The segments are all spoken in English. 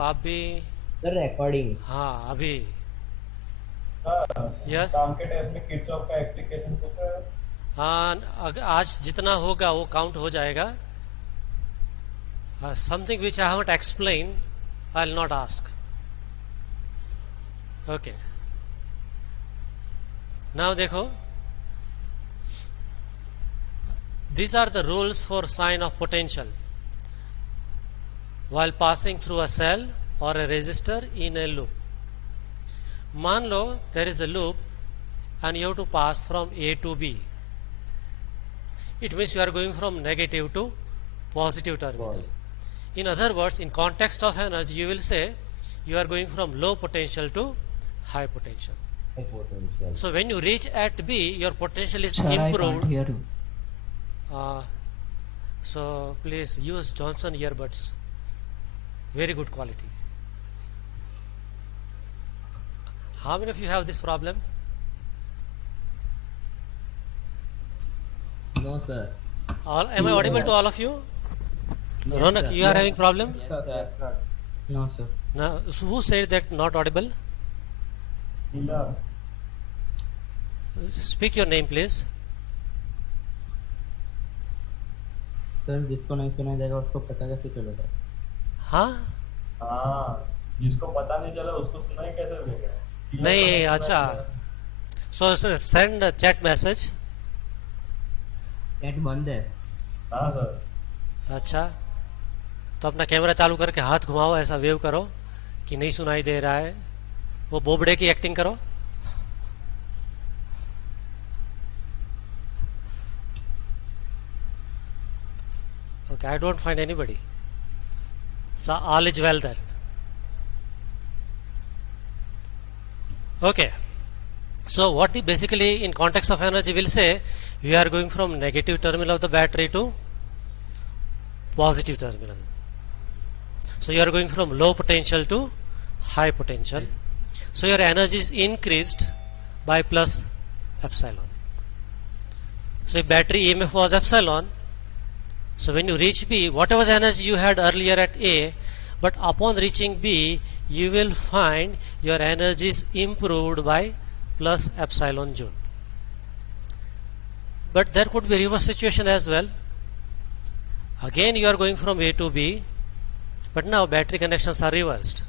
आप भी। Sir recording. हाँ अभी। हाँ, यस। काम के टाइम में किरचॉफ का एप्लीकेशन होता है। हाँ आज जितना होगा वो काउंट हो जाएगा. Something which I haven't explain I will not ask. Okay. Now देखो, these are the rules for sign of potential while passing through a cell or a resistor in a loop. मान लो there is a loop and you have to pass from A to B. It means you are going from negative to positive terminal. In other words, in context of energy, you will say you are going from low potential to high potential. Potential. So when you reach at B, your potential is Sir, I can't improved. hear you. So please use Johnson earbuds. Very good quality. How many of you have this problem? No sir. Am I audible to all of you? Yes, Ronak, sir. you are having problem? No, sir. Now, so who said that not audible? Dealer Speak your name, please. Sir जिसको नहीं सुनाई देगा उसको पता कैसे चलेगा? हाँ हाँ, जिसको पता नहीं चला उसको सुनाई कैसे देगा? डीलर नहीं, को सुनाई अच्छा. देगा। So send a chat message. Chat बंद है. हाँ सर. अच्छा, तो अपना कैमरा चालू करके हाथ घुमाओ, ऐसा वेव करो कि नहीं सुनाई दे रहा है. वो बोबड़े की एक्टिंग करो. Okay, I don't find anybody. So all is well then. Okay. So what basically in context of energy will say we are going from negative terminal of the battery to positive terminal. So you are going from low potential to high potential. So your energy is increased by plus epsilon. So if battery EMF was epsilon, so when you reach B, whatever the energy you had earlier at A, but upon reaching B, you will find your energy is improved by plus epsilon joule. But there could be reverse situation as well. Again you are going from A to B, but now battery connections are reversed.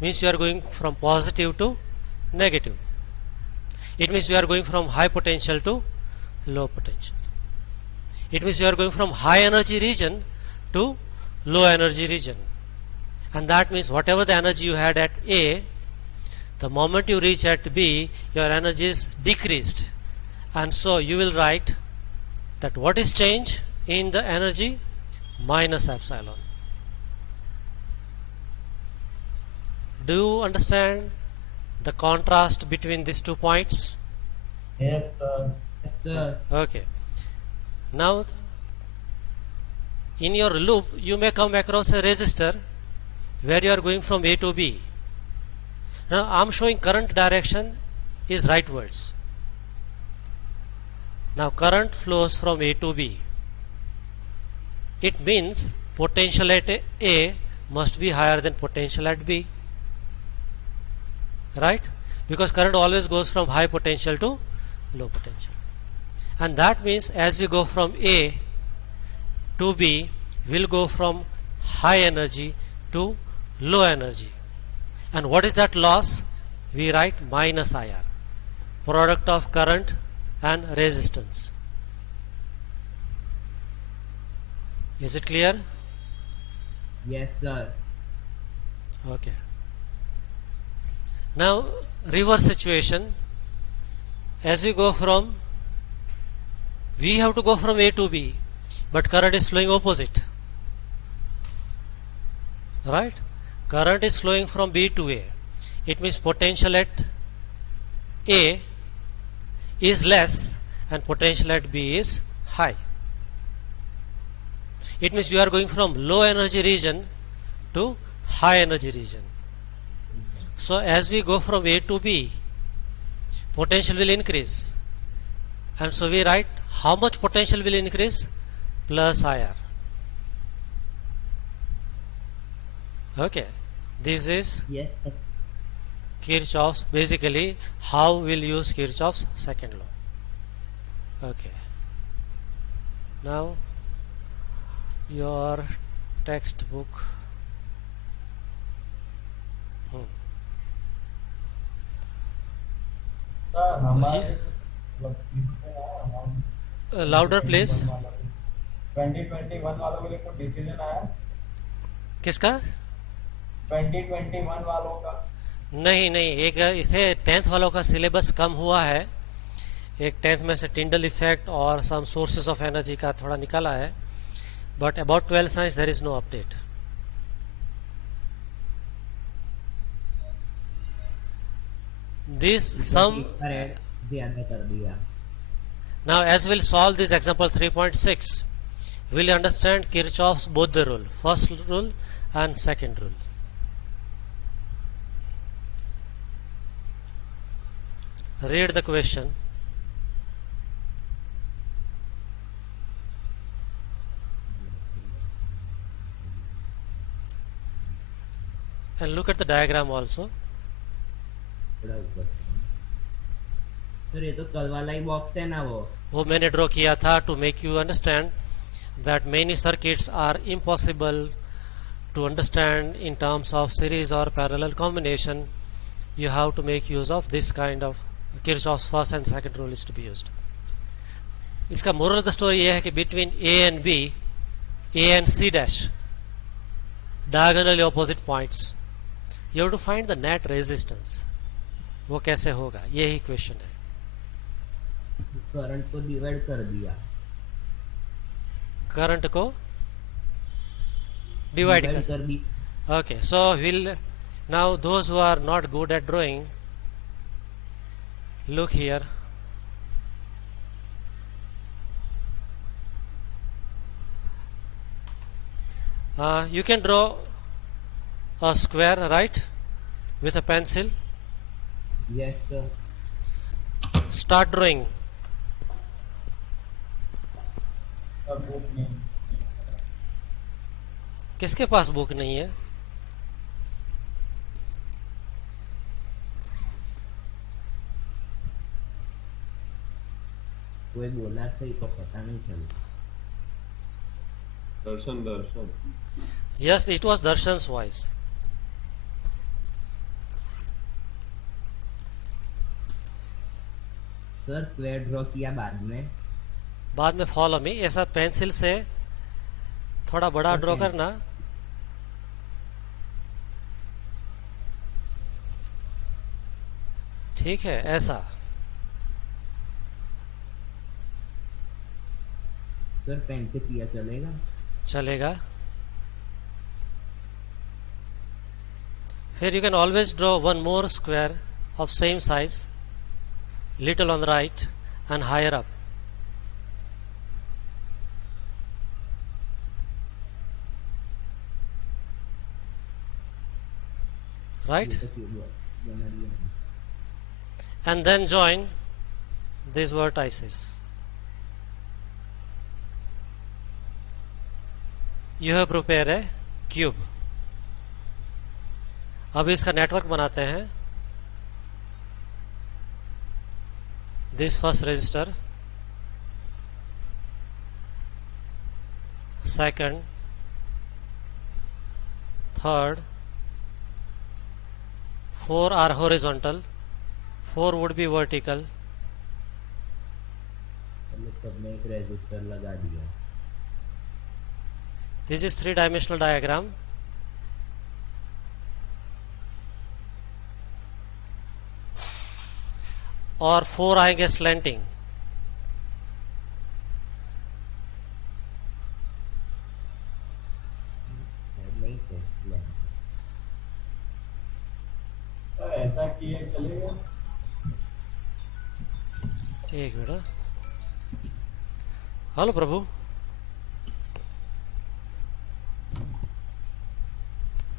Means you are going from positive to negative. It means you are going from high potential to low potential. It means you are going from high energy region to low energy region. And that means whatever the energy you had at A, the moment you reach at B, your energy is decreased. And so you will write that what is change in the energy? Minus epsilon. Do you understand the contrast between these 2 points? Yes sir. Yes sir. Okay. Now in your loop you may come across a resistor where you are going from A to B. Now I am showing current direction is rightwards. Now current flows from A to B. It means potential at A must be higher than potential at B. Right? Because current always goes from high potential to low potential. And that means as we go from A to B, we'll go from high energy to low energy. And what is that loss? We write minus IR, product of current and resistance. Is it clear? Yes sir. Okay. Now reverse situation. As we go from, we have to go from A to B, but current is flowing opposite. Right? Current is flowing from B to A. It means potential at A is less and potential at B is high. It means you are going from low energy region to high energy region. So as we go from A to B, potential will increase. And so we write how much potential will increase? Plus IR. Okay. This is Yes, sir. Kirchhoff's, basically how we'll use Kirchhoff's second law. Okay. Now your textbook. Sir हमारे मतलब इसमें ना हम Louder please. 2021 वालों के लिए कोई decision आया? किसका? 2021 वालों का? नहीं नहीं, एक इसे 10th वालों का सिलेबस कम हुआ है। एक 10th में से टिंडल इफेक्ट और सम सोर्सेज ऑफ एनर्जी का थोड़ा निकाला है, but about 12 science there is no update. This sum एक बार ऐड ज्यादा कर दिया। now as we'll solve this example 3.6, we'll understand Kirchhoff's both the rule, first rule and second rule. Read the question. And look at the diagram also. थोड़ा ऊपर। Sir ये तो कल वाला ही बॉक्स है ना वो मैंने ड्रॉ किया था to make you understand that many circuits are impossible to understand in terms of series or parallel combination. You have to make use of this kind of Kirchhoff's first and second rule is to be used. इसका moral of the story ये है कि between A and B, A and C dash, diagonally opposite points, you have to find the net resistance. वो कैसे होगा, यही question है। Current को डिवाइड कर दिया। करंट को डिवाइड कर कर दी। Okay, so we'll now those who are not good at drawing, look here. You can draw a square, right, with a pencil. Yes sir. Start drawing. Sir book नहीं। किसके पास book नहीं है? कोई बोला सही तो पता नहीं चला। दर्शन दर्शन Yes, it was Darshan's voice. Sir square draw किया बाद में। बाद में फॉलो मी, ऐसा पेंसिल से थोड़ा बड़ा ड्रॉ Okay. करना। ठीक है, ऐसा। सर पेन से किया चलेगा? चलेगा। फिर you can always draw one more square of same size, little on the right and higher up. Right? ये तो कीबोर्ड बना दिया। And then join these vertices. You have prepared a cube. अब इसका नेटवर्क बनाते हैं। This first register, second, third, 4 are horizontal, 4 would be vertical. पहले सब में एक रेजिस्टर लगा दिया। This is 3-dimensional diagram. और 4 आएंगे स्लैंटिंग। नहीं थे सर ऐसा किए चलेगा? एक मिनट। हेलो प्रभु,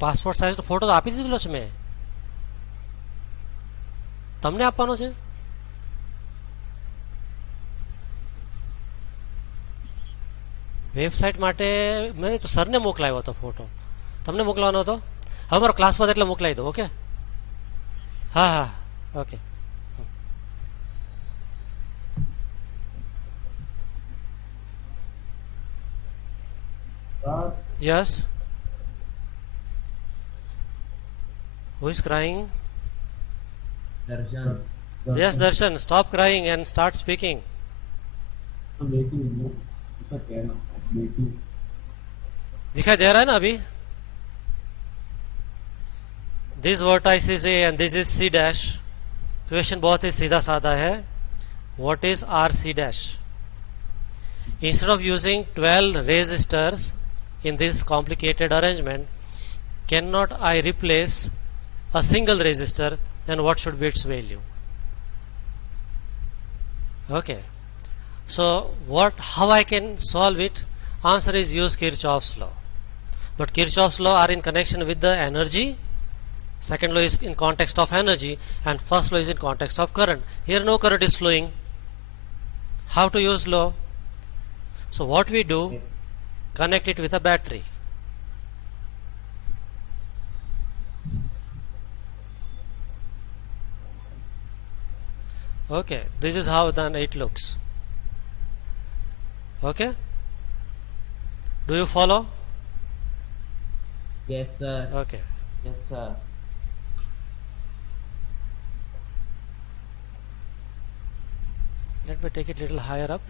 પાસપોર્ટ સાઇઝનો ફોટો તો આપી દીધેલો છે મેં તમને આપવાનો છે વેબસાઇટ માટે મેં તો સરને મોકલાવ્યો હતો ફોટો તમને મોકલવાનો હતો હવે મારો ક્લાસમાં એટલે મોકલાવી દો. ઓકે, હા હા okay. Sir Yes. Who is crying? Darshan. Yes, Darshan, stop crying and start speaking. बेटी ऐसा कह रहा हूँ बेटी दिखाई दे रहा है ना अभी? This vertex is A and this is C dash. Question बहुत ही सीधा साधा है. What is RC dash? Instead of using 12 resistors in this complicated arrangement, cannot I replace a single resistor? Then what should be its value? Okay. So how I can solve it? Answer is use Kirchhoff's law. But Kirchhoff's law are in connection with the energy. Second law is in context of energy, and first law is in context of current. Here no current is flowing. How to use law? So what we do, connect it with a battery. Okay, this is how then it looks. Okay, do you follow? Yes sir. Okay, Yes, sir. let me take it little higher up.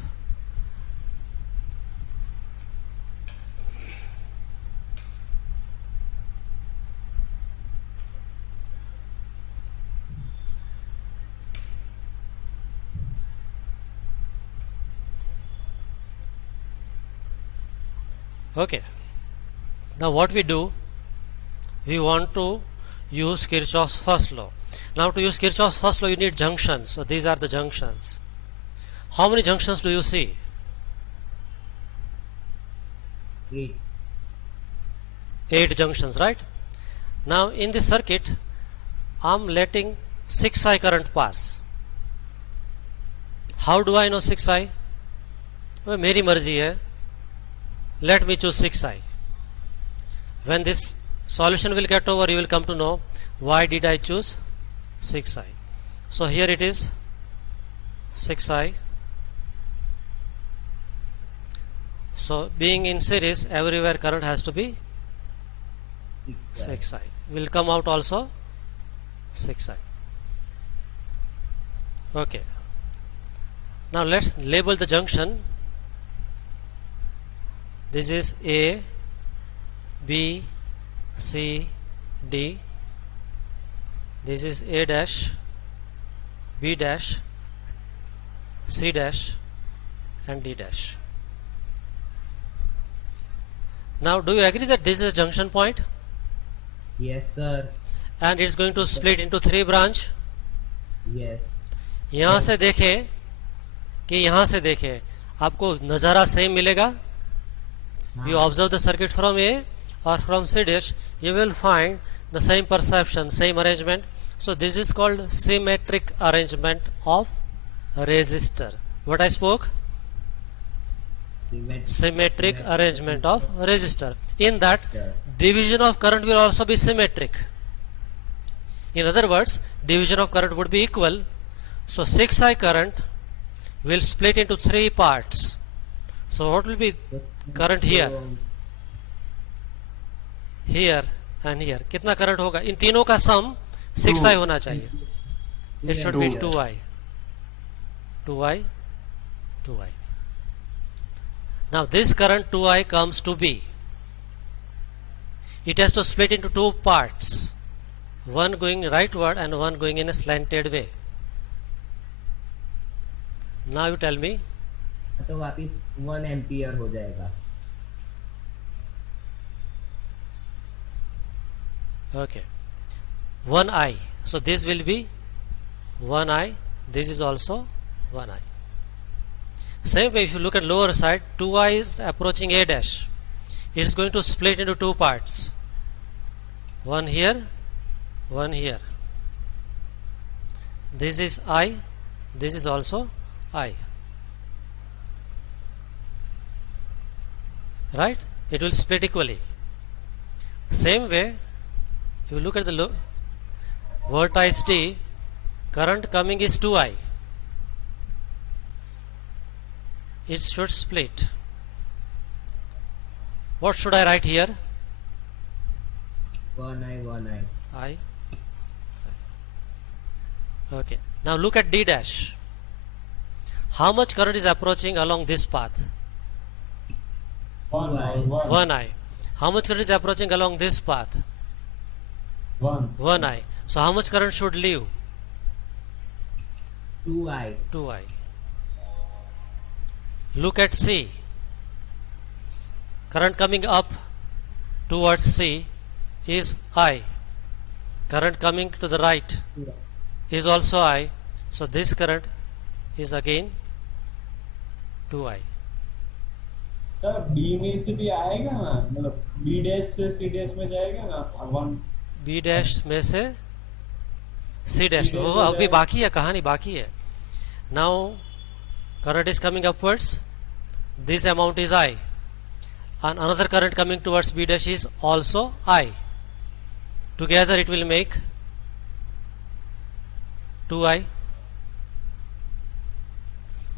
Okay, now what we do, we want to use Kirchhoff's first law. Now to use Kirchhoff's first law you need junctions. So these are the junctions. How many junctions do you see? 8. 8 junctions, right? Now in this circuit I'm letting 6I current pass. How do I know 6I? well, मेरी मर्जी है. Let me choose 6I. When this solution will get over, you will come to know why did I choose 6I. So here it is 6I. So being in series, everywhere current has to be 6I. Will come out also 6I. Okay. Now let's label the junction. This is A, B, C, D. This is A dash, B dash, C dash and D dash. Now do you agree that this is a junction point Yes sir. and it's going to split into 3 branch? Yes. यहाँ से देखें कि यहाँ से देखें आपको नज़ारा same मिलेगा. You observe the circuit from A or from C dash, you will find the same perception, same arrangement. So this is called symmetric arrangement of resistor. What I spoke? Symmetric arrangement of resistor. In that, division of current will also be symmetric. In other words, division of current would be equal. So 6I current will split into 3 parts. So what will be current here, here and here? कितना current होगा? इन तीनों का सम 6I होना चाहिए. It should be 2I. 2I, 2I. Now this current 2I comes to B. It has to split into 2 parts, one going rightward and one going in a slanted way. Now you tell me. तो वापिस 1 ampere हो जाएगा. Okay, 1I. So this will be 1I. This is also 1I. Same way, if you look at lower side, 2I is approaching A dash. It is going to split into 2 parts. One here, one here. This is I. This is also I. Right? It will split equally. Same way, If you look at the vertex D, current coming is 2I. It should split. What should I write here? 1I. I. Okay. Now look at D dash. How much current is approaching along this path? 1I. How much current is approaching along this path? 1I. So how much current should leave? 2I. 2I. Look at C. Current coming up towards C is I. Current coming to the right is also I. So this current is again 2I. Sir B में से भी आएगा ना, मतलब B dash से C dash में जाएगा ना 1. B डैश में से C डैश में, वो अभी बाकी है, कहानी बाकी है. Now current is coming upwards. This amount is I. And another current coming towards B dash is also I. Together it will make 2I.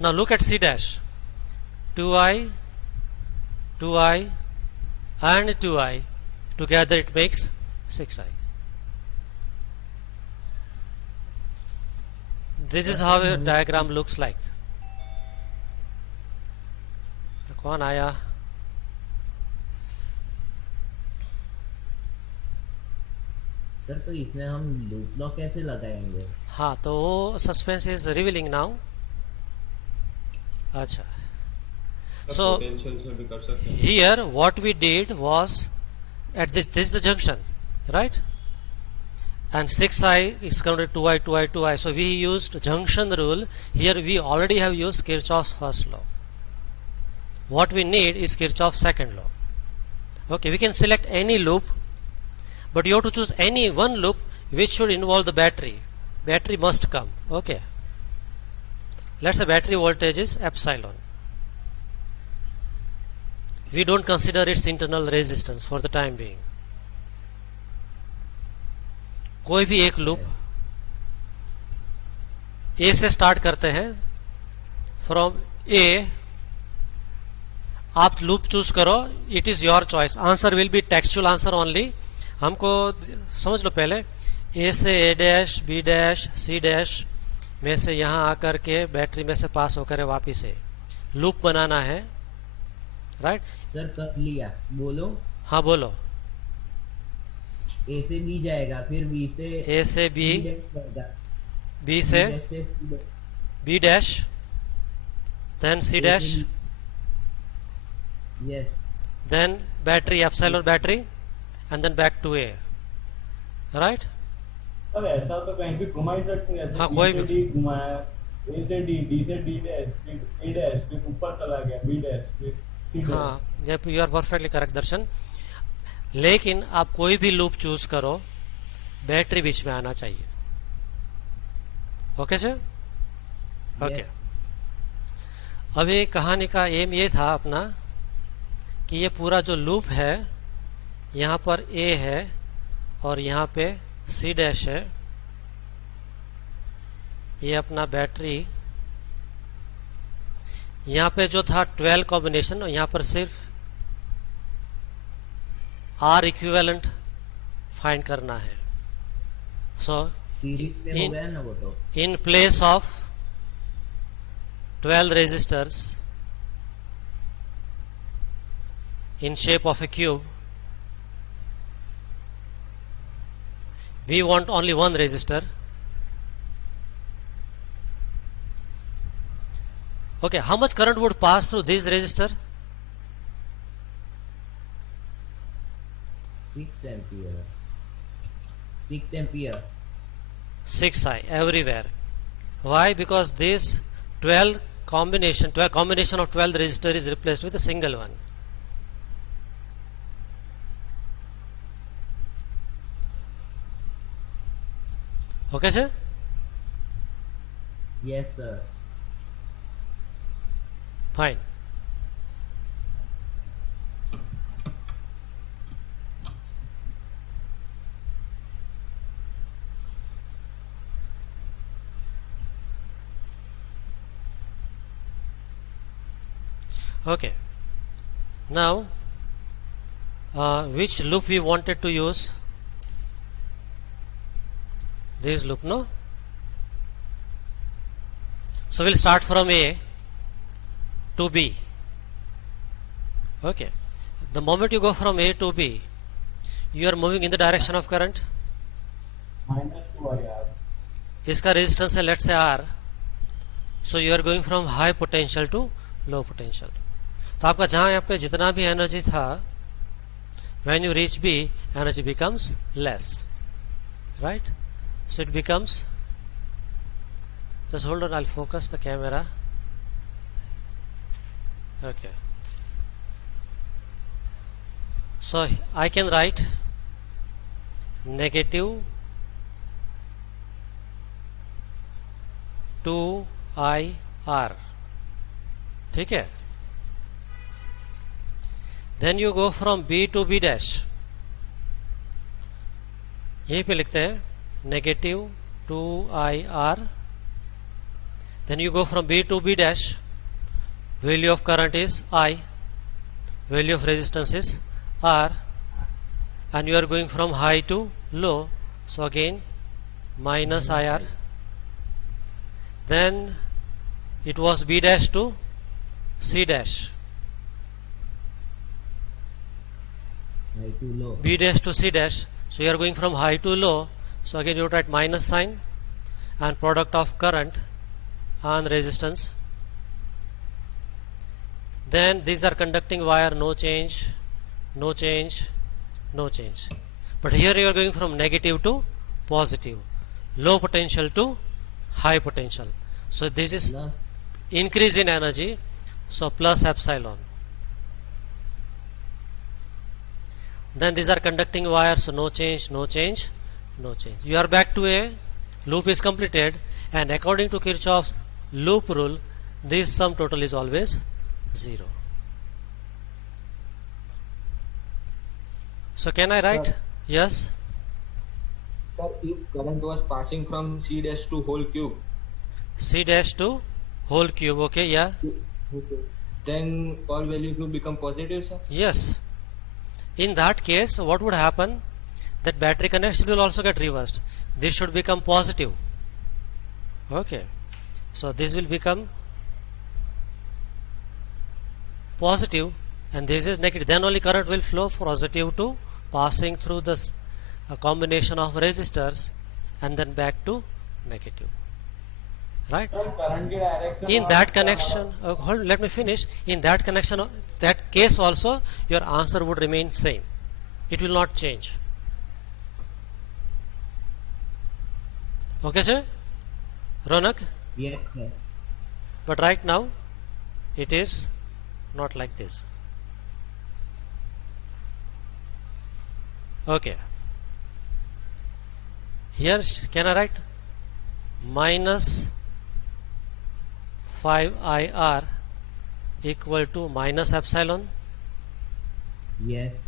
Now look at C dash. 2I, 2I and 2I. Together it makes 6I. This is how a diagram looks like. कौन आया? Sir तो इसमें हम loop lock कैसे लगाएंगे? हाँ, तो वो सस्पेंस इज रिवीलिंग नाउ. अच्छा, so here what we did was at this is the junction, right? And 6I is counted 2I, 2I, 2I. So we used junction rule. Here we already have used Kirchhoff's first law. What we need is Kirchhoff's second law. Okay, we can select any loop, but you have to choose any one loop which should involve the battery. Battery must come. Okay, let's say battery voltage is epsilon. We don't consider its internal resistance for the time being. कोई भी एक loop A से start करते हैं. From A आप loop choose करो. It is your choice. Answer will be textual answer only. हमको समझ लो पहले, A से A dash, B dash, C dash में से यहाँ आकर के बैटरी में से पास होकर वापिस से लूप बनाना है. राइट सर कर लिया, बोलो. हाँ बोलो. A से B जाएगा, फिर B से A से B, जाएगा, B से B dash, then C dash, yes, then battery epsilon battery, and then back to A. Right? Sir ऐसा तो कहीं भी घुमा ही सकते हैं. हाँ, कोई भी. डी घुमाया, ए से डी, डी से डी डैश, फिर ए डैश, फिर ऊपर चला गया बी डैश, फिर सी डैश. हाँ, यू आर परफेक्टली करेक्ट दर्शन. लेकिन आप कोई भी लूप चूज करो, बैटरी बीच में आना चाहिए. Okay sir? ओके. अभी कहानी का एम ये था अपना कि ये पूरा जो लूप है, यहाँ पर A है और यहाँ पे C डैश है. ये अपना बैटरी, यहाँ पे जो था 12 कॉम्बिनेशन, यहाँ पर सिर्फ R इक्विवेलेंट फाइंड करना है. सो सीरीज में हो गया ना वो तो. in place of 12 resistors in shape of a cube, we want only one resistor. Okay, how much current would pass through this resistor? 6 ampere. 6 ampere. 6I everywhere. Why? Because this 12 combination of 12 resistor is replaced with a single one. Okay sir? Yes sir. Fine. Okay. Now, which loop we wanted to use? This loop, no? So we'll start from A to B. Okay. The moment you go from A to B, you are moving in the direction of current. -2IR. इसका resistance है let's say R. So you are going from high potential to low potential. तो आपका जहाँ यहाँ पे जितना भी energy था, when you reach B, energy becomes less, right? So it becomes, just hold on, I'll focus the camera. Okay. So I can write negative 2IR. ठीक है. Then you go from B to B dash. यहीं पे लिखते हैं negative 2IR. Then you go from B to B dash. Value of current is I. Value of resistance is R. And you are going from high to low. So again minus IR. Then it was B dash to C dash. High to low. B dash to C dash. So you are going from high to low. So again you write minus sign and product of current and resistance. Then these are conducting wire, no change, no change, no change. But here you are going from negative to positive, low potential to high potential. So this is Plus. increase in energy, so plus epsilon. Then these are conducting wires, so no change, no change, no change. You are back to A, loop is completed, and according to Kirchhoff's loop rule, this sum total is always 0. So can I write? Sir. Yes. Sir, if current was passing from C dash to whole cube, C dash to whole cube, okay, yeah. then all values will become positive, sir? Yes. In that case, what would happen? That battery connection will also get reversed. This should become positive. Okay. So this will become positive and this is negative. Then only current will flow positive to passing through this combination of resistors and then back to negative. Right? Sir, current की direction In और that क्या connection, hold, let me finish. In that connection, that case also, your answer would remain same. It will not change. Okay, sir? Ronak? Yes, sir. But right now, it is not like this. Okay. Here, can I write minus 5IR equal to minus epsilon, Yes.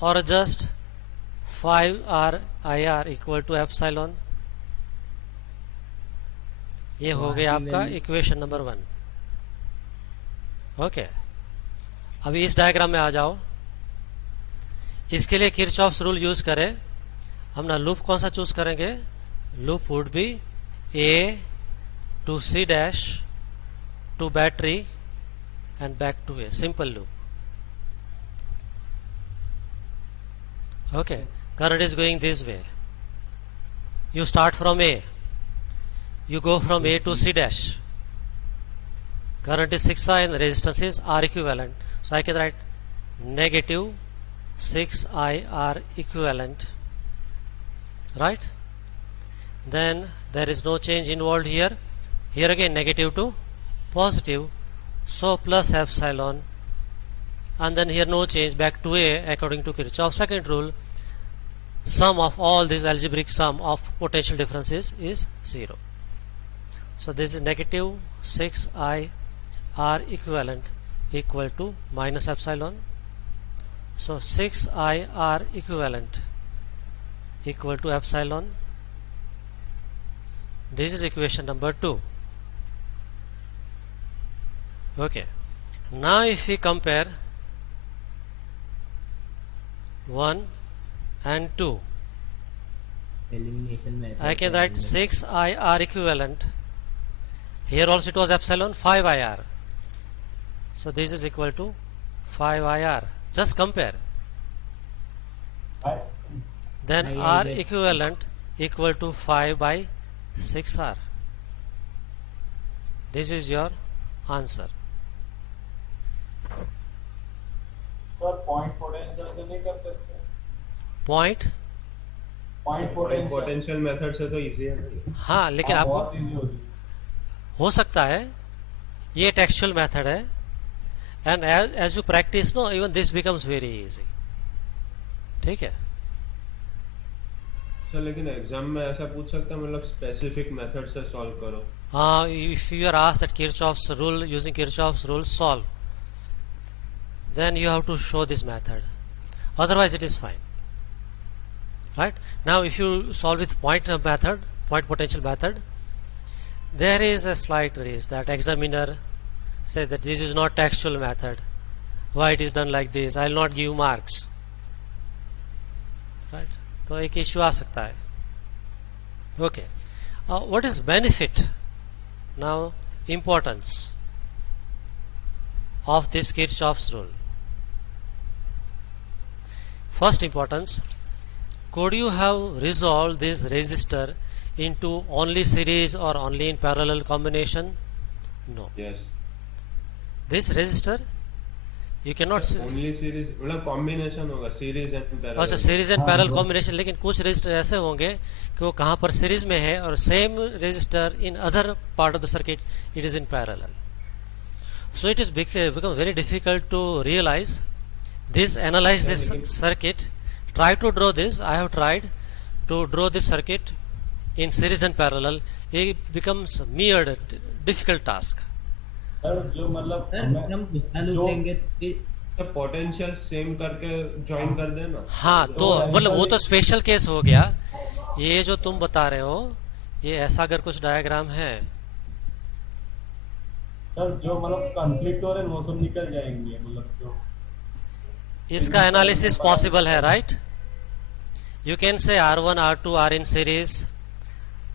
or just 5RIR equal to epsilon? ये हो गया आपका equation number 1. Okay. अभी इस diagram में आ जाओ. इसके लिए किरचॉफ्स रूल यूज करें. हम ना लूप कौन सा चूज करेंगे? Loop would be A to C dash to battery and back to A. Simple loop. Okay. Current is going this way. You start from A. You go from A to C dash. Current is 6I and resistance is R equivalent. So I can write negative 6IR equivalent. Right? Then there is no change involved here. Here again negative to positive. So plus epsilon. And then here no change, back to A according to Kirchhoff's second rule. Sum of all these algebraic sum of potential differences is 0. So this is negative 6I R equivalent equal to minus epsilon. So 6I R equivalent equal to epsilon. This is equation number 2. Okay. Now if we compare 1 and 2, Elimination method. I can write 6 IR equivalent. Here also it was epsilon 5 IR. So this is equal to 5 IR. Just compare. I, Then I R get- equivalent equal to 5 by 6R. This is your answer. Sir point potential से नहीं कर सकते? Point. Point potential potential method से तो easy है ना। हाँ लेकिन आपको बहुत इजी होगी। हो सकता है ये टेक्सचुअल मेथड है, and as you practice no even this becomes very easy. ठीक है. सर लेकिन एग्जाम में ऐसा पूछ सकता है मतलब स्पेसिफिक मेथड से सॉल्व करो। If you are asked that Kirchhoff's rule, using Kirchhoff's rule solve, then you have to show this method, otherwise it is fine. Right. Now if you solve with point method, point potential method, there is a slight risk that examiner says that this is not textual method, why it is done like this, I will not give marks. Right. So एक issue आ सकता है. Okay. What is benefit? Now importance of this Kirchhoff's rule. First importance, could you have resolved this resistor into only series or only in parallel combination? No. Yes This resistor you cannot only series मतलब combination होगा series and parallel. अच्छा series and parallel combination, लेकिन कुछ register ऐसे होंगे कि वो कहाँ पर सीरीज में है और same register in other part of the circuit it is in parallel. So it is become very difficult to realize this, analyze this circuit. Try to draw this. I have tried to draw this circuit in series and parallel. It becomes mere difficult task. Sir जो मतलब sir हमें- हम दूसरा loop जो- लेंगे तो potential same करके join कर देना। हाँ तो मतलब वो तो स्पेशल केस हो गया. ये जो तुम बता रहे हो ये ऐसा अगर कुछ डायग्राम है, सर जो मतलब कॉन्फ्लिक्ट हो रहे हैं वो सब निकल जाएंगे मतलब जो इसका एनालिसिस पॉसिबल है. Right. You can say R1, R2 are in series,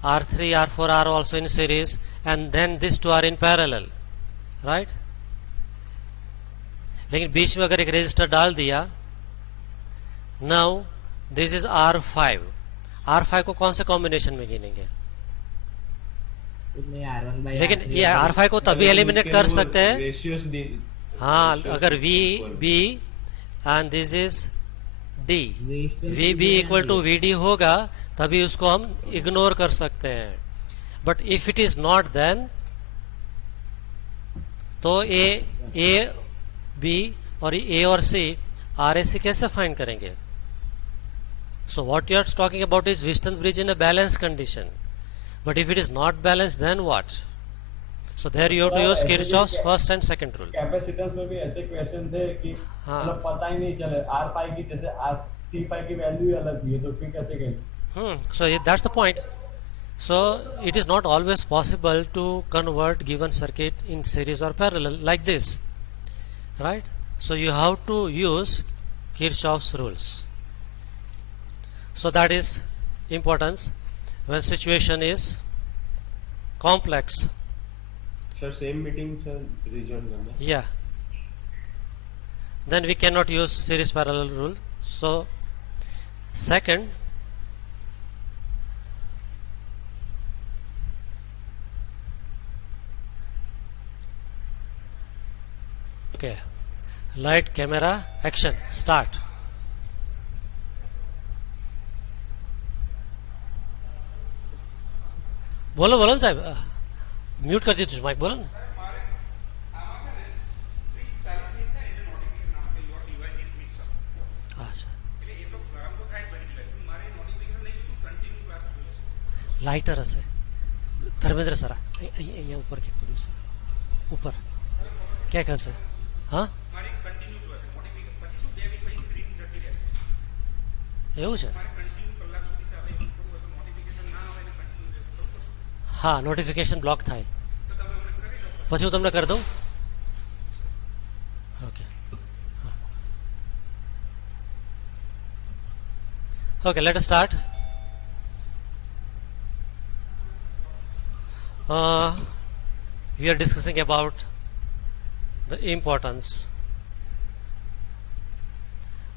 R3, R4 are also in series, and then these two are in parallel. Right. लेकिन बीच में अगर एक रेजिस्टर डाल दिया, now this is R5. R5 को कौन से कॉम्बिनेशन में गिनेंगे? उसमें R1 by लेकिन R3 ये R5 को तभी एलिमिनेट कर सकते हैं. रेशियोस दी। हाँ अगर V B and this is D, VB equal to VD होगा तभी उसको हम इग्नोर कर सकते हैं. But if it is not then तो A B और A और C RAC कैसे फाइंड करेंगे? So what you are talking about is Wheaton's bridge in a balanced condition. But if it is not balanced, then what? So there you have to use Kirchhoff's first and second rule. Capacitance में भी ऐसे question थे कि हाँ. मतलब पता ही नहीं चले R5 की जैसे C5 की वैल्यू ही अलग थी तो फिर कैसे गए? So that's the point. So it is not always possible to convert given circuit in series or parallel like this, right? So you have to use Kirchhoff's rules. So that is importance when situation is complex. Sir same meeting sir reason करना। Yeah. Then we cannot use series parallel rule. So second, okay, light, camera, action, start. बोलो बोलो ना साहब, mute कर दीजिए mic, बोलो ना. अच्छा लाइटर हसे धर्मेंद्र सर અહીંયા ઉપર કે પડ્યું છે ઉપર क्या कहશે? हाँ એવું છે. હા નોટિફિકેશન બ્લોક થાય પછી હું તમને કરી દઉં. Okay, let us start. We are discussing about the importance.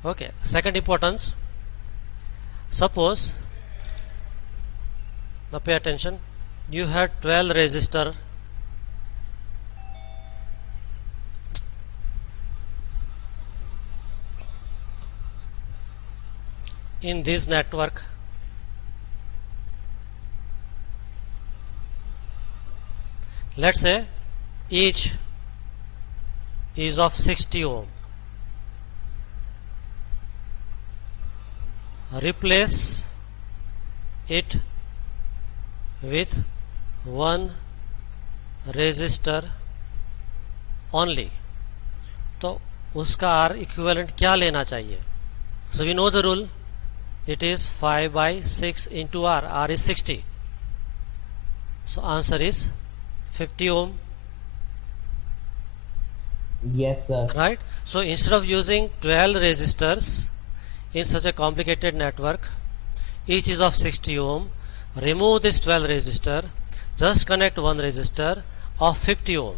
Okay, second importance. Suppose, now pay attention, you had 12 resistor in this network. Let's say each is of 60 ohm. Replace it with one resistor only. तो उसका R equivalent क्या लेना चाहिए? So we know the rule. It is 5 by 6 into R. R is 60. So answer is 50 ohm. Yes, sir. Right? So instead of using 12 resistors in such a complicated network, each is of 60 ohm, remove this 12 resistor, just connect one resistor of 50 ohm,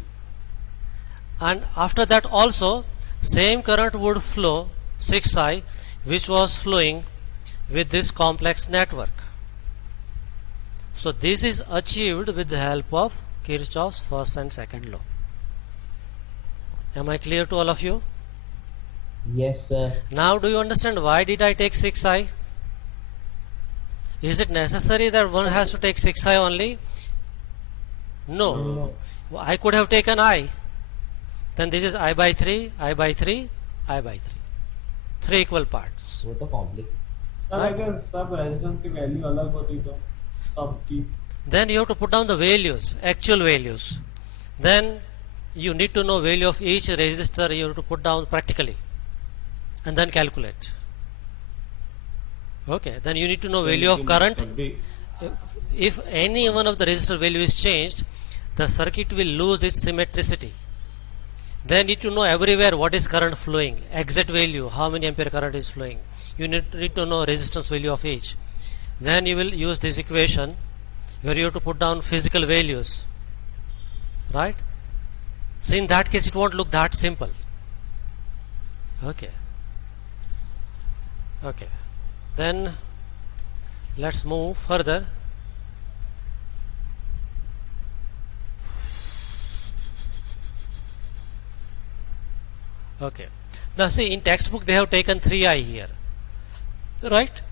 and after that also same current would flow 6I, which was flowing with this complex network. So this is achieved with the help of Kirchhoff's first and second law. Am I clear to all of you? Yes, sir. Now do you understand why did I take 6I? Is it necessary that one has to take 6I only? No. I could have taken I. Then this is I by 3, I by 3, I by 3. 3 equal parts. वो तो कॉम्प्लिक sir अगर सब resistance की value अलग होती तो सब की Then you have to put down the values, actual values. Then you need to know value of each resistor, you have to put down practically and then calculate. Okay, then you need to know value of current. If any one of the resistor value is changed, the circuit will lose its symmetricity. Then need to know everywhere what is current flowing, exact value, how many ampere current is flowing. You need to know resistance value of each. Then you will use this equation where you have to put down physical values, right? So in that case it won't look that simple. Okay. Okay. Then let's move further. Okay. Now see, in textbook they have taken 3I here, right?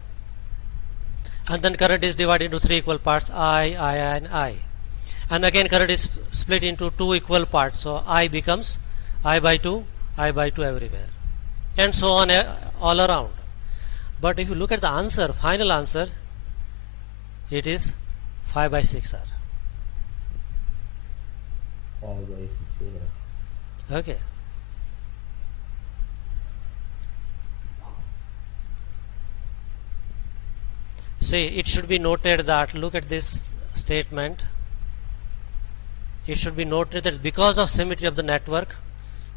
And then current is divided into 3 equal parts, I, and I. And again current is split into 2 equal parts, so I becomes I by 2 everywhere, and so on all around. But if you look at the answer, final answer, it is 5 by 6R. Okay. See, it should be noted that, look at this statement, it should be noted that because of symmetry of the network,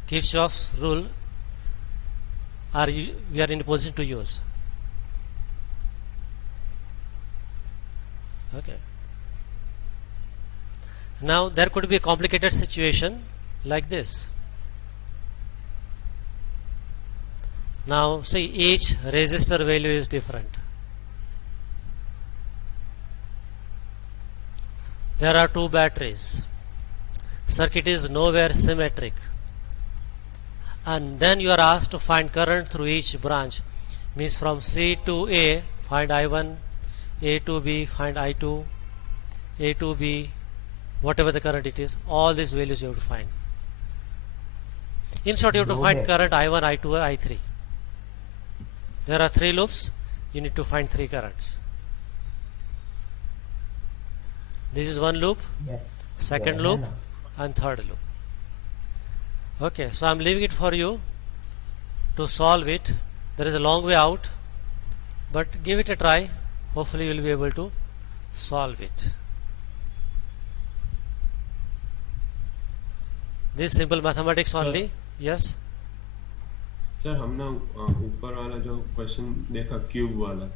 Kirchhoff's rule we are in a position to use. Okay. Now there could be a complicated situation like this. Now see, each resistor value is different. There are 2 batteries. Circuit is nowhere symmetric. And then you are asked to find current through each branch. Means from C to A, find I1, A to B, find I2, A to B, whatever the current it is, all these values you have to find. In short, you have to find current I1, I2, I3. There are 3 loops, you need to find 3 currents. This is one loop, second loop, and third loop. Okay, so I am leaving it for you to solve it. There is a long way out, but give it a try. Hopefully you will be able to solve it. This simple mathematics only. Yes. Sir हमने ऊपर वाला जो question देखा cube वाला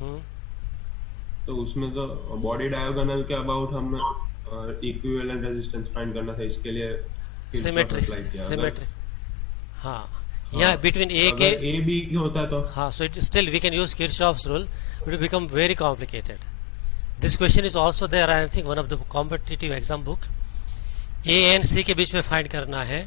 तो उसमें तो body diagonal के अबाउट हमें इक्विवेलेंट रेजिस्टेंस फाइंड करना था, इसके लिए किरचॉफ सिमेट्री अप्लाई किया। अगर सिमेट्री हाँ यहाँ बिटवीन ए के अगर ए बी होता तो हाँ, so it still we can use Kirchhoff's rule. It will become very complicated. This question is also there, I think, one of the competitive exam book. A and C के बीच में find करना है,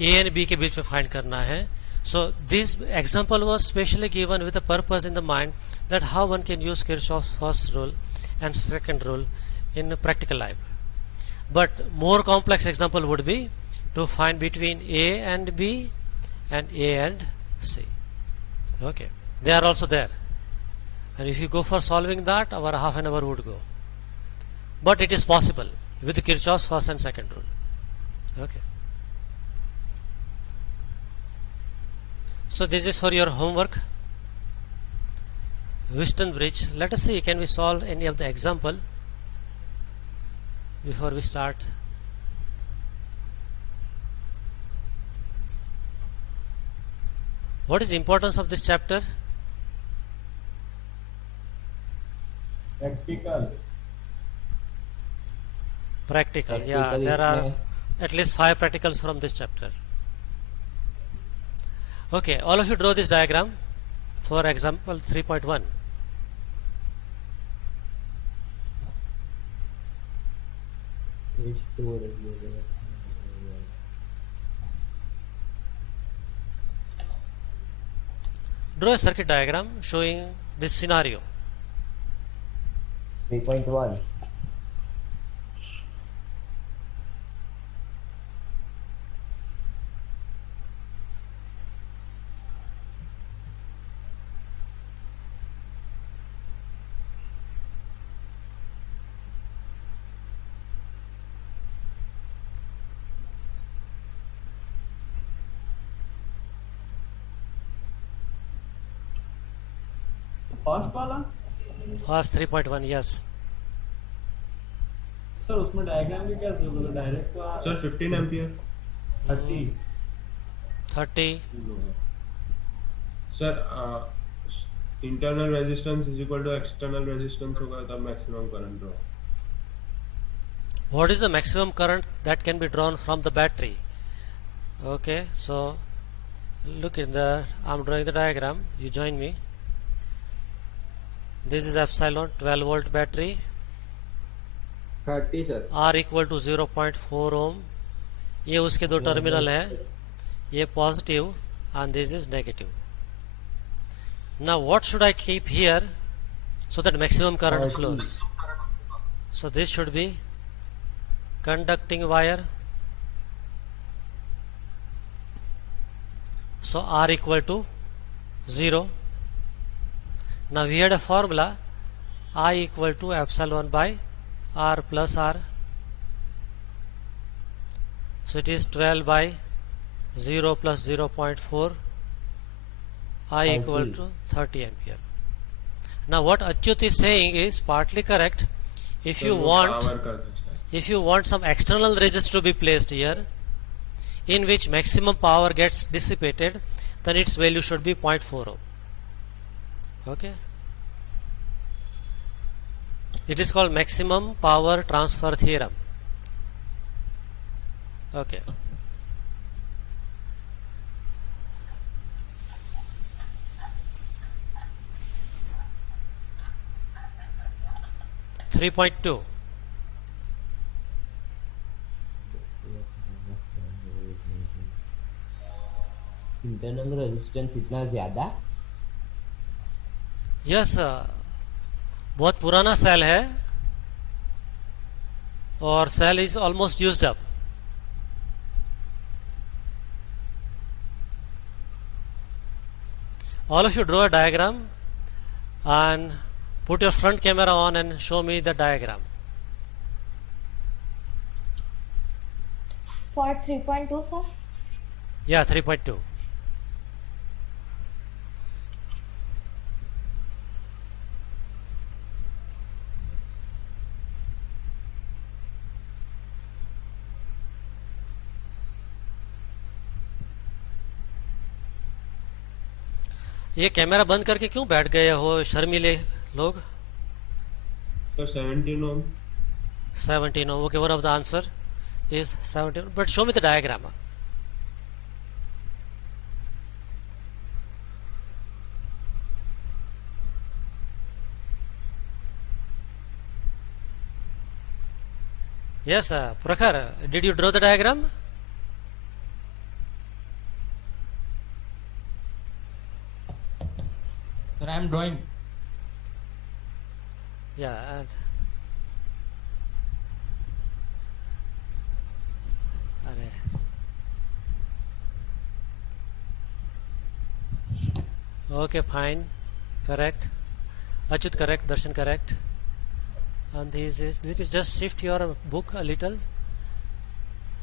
A and B के बीच में find करना है. So this example was specially given with a purpose in the mind that how one can use Kirchhoff's first rule and second rule in practical life. But more complex example would be to find between A and B and A and C. Okay, they are also there, and if you go for solving that, our half an hour would go. But it is possible with Kirchhoff's first and second rule. Okay. So this is for your homework. Whiston Bridge. Let us see, can we solve any of the example before we start? What is the importance of this chapter? Practical Practical. Yeah, Practical there are इसमें- at least 5 practicals from this chapter. Okay, all of you draw this diagram for example 3.1. Draw a circuit diagram showing this scenario. 3.1. First वाला Fast 3.1, yes. Sir उसमें diagram की क्या जरूरत है, direct sir 15 ampere 30 30. Sir internal resistance is equal to external resistance होगा तब maximum current draw. What is the maximum current that can be drawn from the battery? Okay, so look in the, I'm drawing the diagram, you join me. This is epsilon 12 volt battery, 30 sir. R equal to 0.4 ohm. ये उसके दो terminal हैं, ये positive and this is negative. Now what should I keep here so that maximum current flows? So this should be conducting wire. So R equal to 0. Now we had a formula I equal to epsilon by R plus R. So it is 12 by 0 plus 0.4. I equal to 30 ampere. Now what Achyut is saying is partly correct. If you want some external resistor to be placed here, in which maximum power gets dissipated, then its value should be 0.4 ohm. Okay, it is called maximum power transfer theorem. Okay, three point two. Internal resistance इतना ज्यादा? Yes, बहुत पुराना cell है और cell is almost used up. All of you draw a diagram and put your front camera on and show me the diagram. For 3.2, sir? Yeah, 3.2. ये camera बंद करके क्यों बैठ गए हो शर्मीले लोग? So 17 ohm. 17 ohm. Okay, one of the answer is 17. But show me the diagram. Yes, Prakhar, did you draw the diagram? Sir, I am drawing. Yeah, and okay, fine, correct. Achut correct, Darshan correct. And this is just shift your book a little.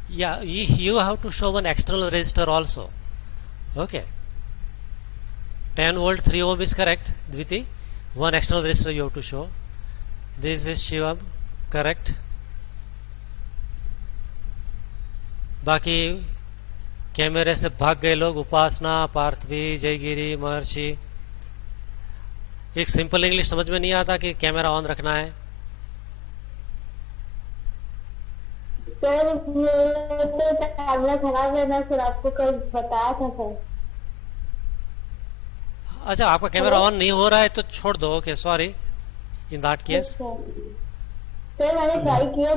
Yeah, you have to show one external resistor also. Okay. 10 volt 3 ohm is correct, Dviti. One external resistor you have to show. This is Shivam, correct. बाकी कैमरे से भाग गए लोग, उपासना, पार्थवी, जयगिरी, महर्षि. एक simple English समझ में नहीं आता कि कैमरा ऑन रखना है. सर ये तो कैमरा खराब है ना सर, आपको कल बताया था सर. अच्छा, आपका कैमरा ऑन नहीं हो रहा है तो छोड़ दो. Okay, sorry in that case. Sir मैंने ट्राई किया,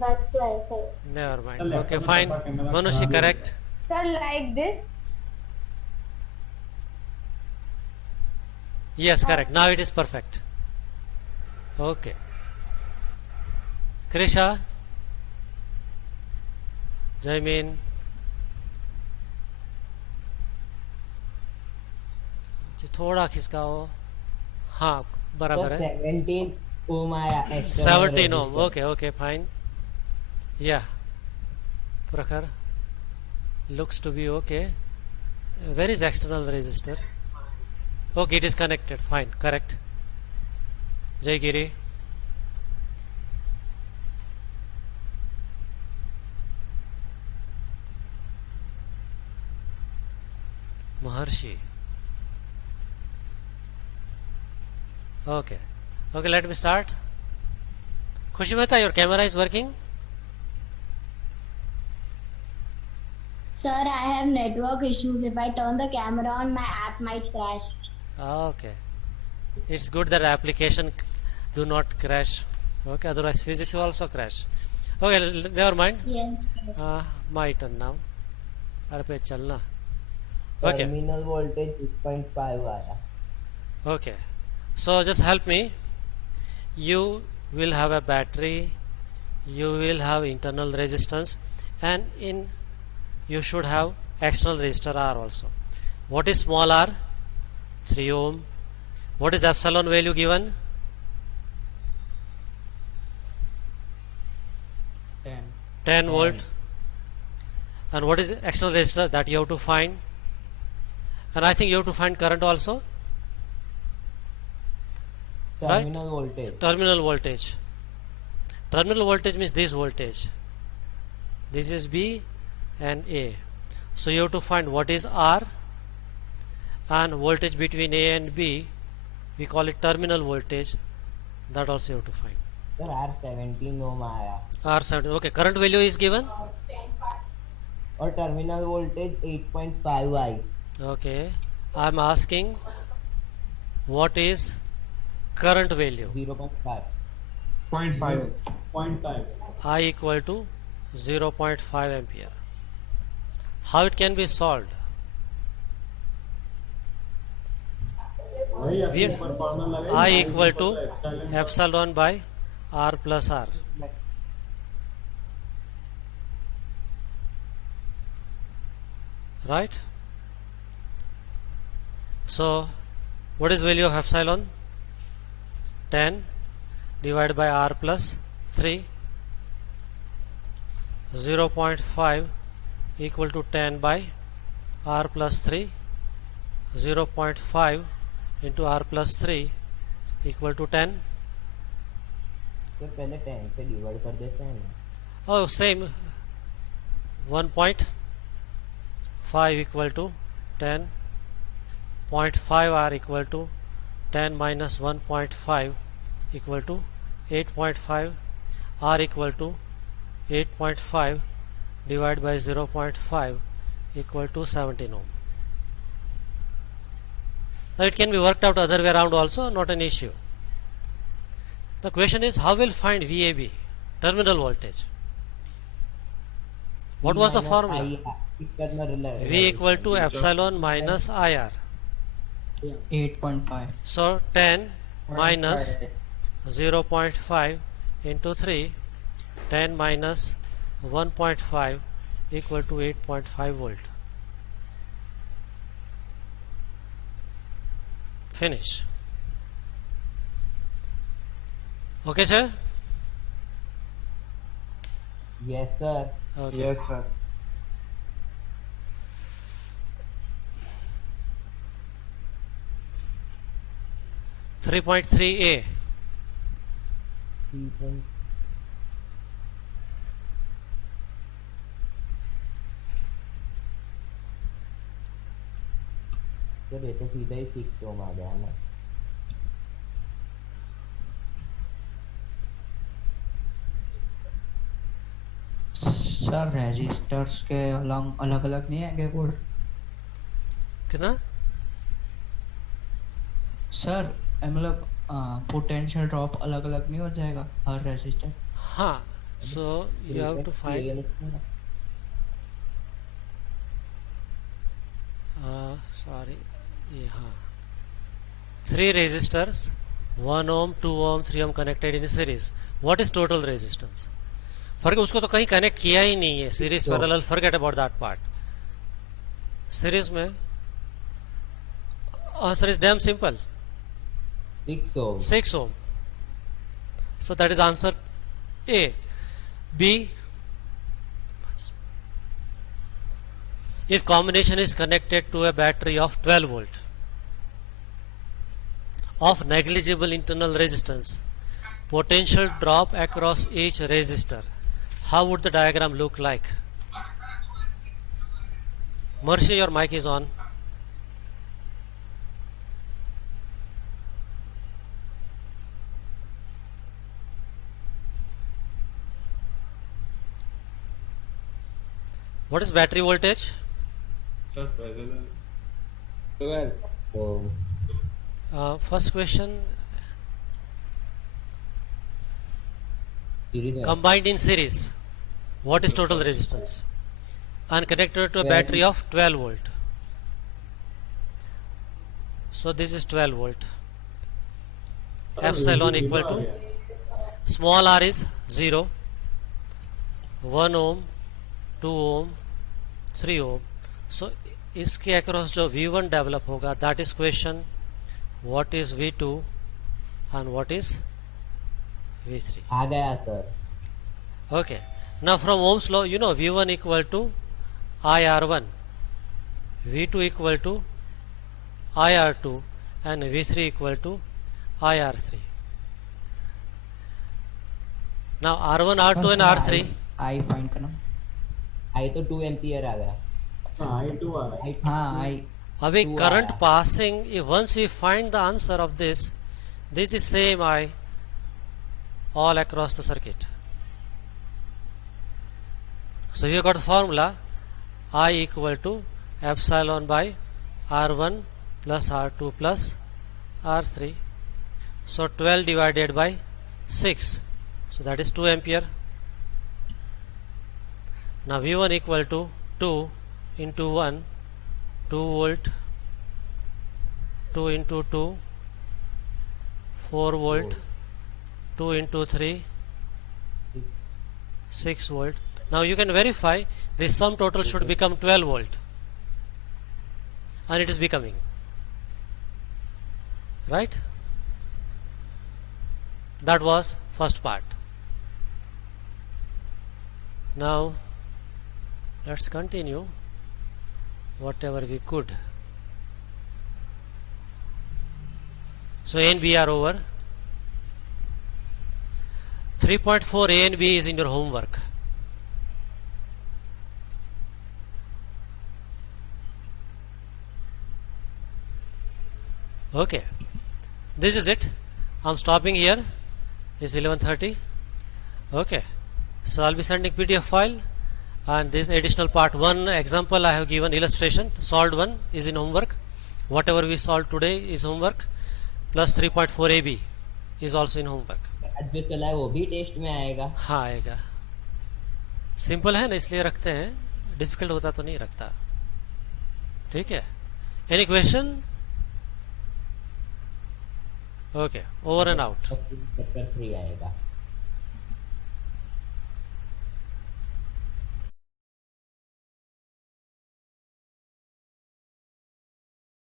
बात क्या है sir. Never mind. Okay fine. मनुष्य correct. Sir like this. Yes, correct. Now it is perfect. Okay. Krisha, Jaimin. थोड़ा खिसकाओ. हाँ, बराबर है. 17 ohm आया. 17 ohm. Okay, okay, fine. Yeah. Prakhar, looks to be okay. Where is external resistor? Okay, it is connected. Fine, correct. Jaygiri. Maharshi. Okay. Okay, let me start. Khushi Mehta, your camera is working? Sir, I have network issues. If I turn the camera on, my app might crash. Okay. It's good that application do not crash. Okay, otherwise physics will also crash. Okay, never mind. Yes. My turn now. अरे पे चलना. Okay. Terminal voltage 6.5 आया. Okay. So just help me. You will have a battery. You will have internal resistance, and you should have external resistor R also. What is small r? 3 ohm. What is epsilon value given? 10. 10 volt. And what is external resistor that you have to find? And I think you have to find current also. Terminal voltage. Terminal voltage. Terminal voltage means this voltage. This is B and A. So you have to find what is R, and voltage between A and B, we call it terminal voltage. That also you have to find. Sir R 17 ohm आया. R7. Okay, current value is given. और terminal voltage 8.5 I. Okay, I am asking what is current value. 0.5. 0.5. 0.5. I equal to 0.5 ampere. How it can be solved? वही अपने We- ऊपर formula लगा. I equal to epsilon by R plus R. Right? So, what is value of epsilon? 10 divided by R plus 3. 0.5 equal to 10 by R plus 3. 0.5 into R plus 3 equal to 10. तो पहले 10 से divide कर देते हैं ना. Oh, same. 1.5 equal to 10. 0.5 R equal to 10 minus 1.5 equal to 8.5, R equal to 8.5 divided by 0.5 equal to 17 ohm. Now it can be worked out other way around also, not an issue. The question is, how will find VAB, terminal voltage? What was the formula? V equal to epsilon minus IR. 8.5. So 10 minus 0.5 into 3, 10 minus 1.5 equal to 8.5 volt. Finish. Okay, sir? Yes, sir. Okay. Yes, sir. Three point three A. Sir ये तो सीधा ही 6 ओम आ गया ना. Sir resistors के अलग अलग नहीं है कोड? कितना? सर मतलब पोटेंशियल ड्रॉप अलग अलग नहीं हो जाएगा हर रेजिस्टर? हाँ. So you have to find. Sorry. Yeah. 3 resistors, 1 ohm, 2 ohm, 3 ohm connected in series. What is total resistance? फर्क उसको तो कहीं कनेक्ट किया ही नहीं है. Series parallel, forget about that part. Series में answer is damn simple. 6 ohm. 6 ohm. So that is answer A. B. If combination is connected to a battery of 12 volt of negligible internal resistance, potential drop across each resistor, how would the diagram look like? Mercy, your mic is on. What is battery voltage? Sir, parallel. 12. तो First question, series है. combined in series, what is total resistance? And connected to a battery of 12 volt. So this is 12 volt. Epsilon equal to, small r is 0, 1 ohm, 2 ohm, 3 ohm. So इसके across जो V1 develop होगा, that is question what is V2 and what is V3. आ गया sir. Okay, now from Ohm's law, you know V1 equal to IR1, V2 equal to IR2 and V3 equal to IR3. Now R1, R2 and R3. I find करना. आई तो 2 ampere आ गया. हाँ I2 आ रहा है. हाँ आई. अभी Two current आया. passing, if once we find the answer of this is same I all across the circuit. So you got the formula I equal to epsilon by R1 plus R2 plus R3. So 12 divided by 6. So that is 2 ampere. Now V1 equal to 2 into 1, 2 volt, 2 into 2, 4 volt, 2 into 3, 6 volt. Now you can verify this sum total should become 12 volt, and it is becoming, right? That was first part. Now let's continue whatever we could. So A and B are over. 3.4 A and B is in your homework. Okay, this is it. I'm stopping here. is 11:30. Okay, so I'll be sending PDF file, and this additional part 1 example I have given illustration solved one is in homework. Whatever we solved today is homework, plus 3.4 AB is also in homework. आज जो चला है वो भी test में आएगा. हाँ आएगा. सिंपल है ना, इसलिए रखते हैं, डिफिकल्ट होता तो नहीं रखता. ठीक है. Any question? Okay, over and out. Chapter 3 आएगा.